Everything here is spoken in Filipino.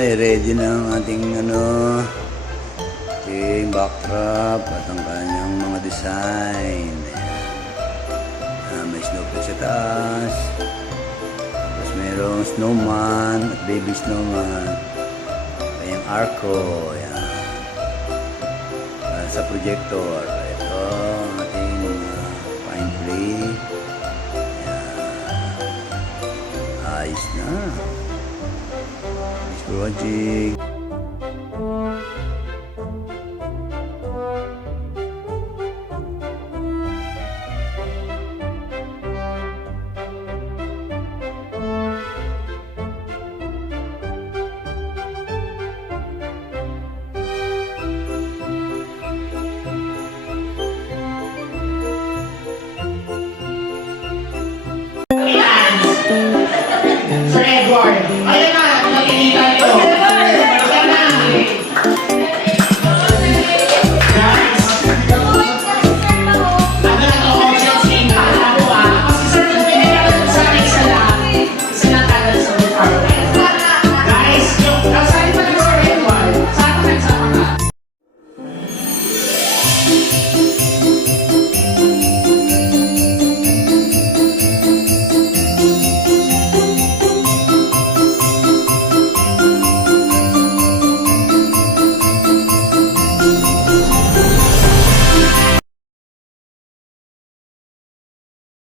Ay, ready na ang ating ating backdrop at ang kanyang mga design. May snowflake sa taas. Tapos mayroong snowman at baby snowman. Kanyang arco. Yan. Sa projector. Ito ang ating fine play. Ayos na. Thanks for watching.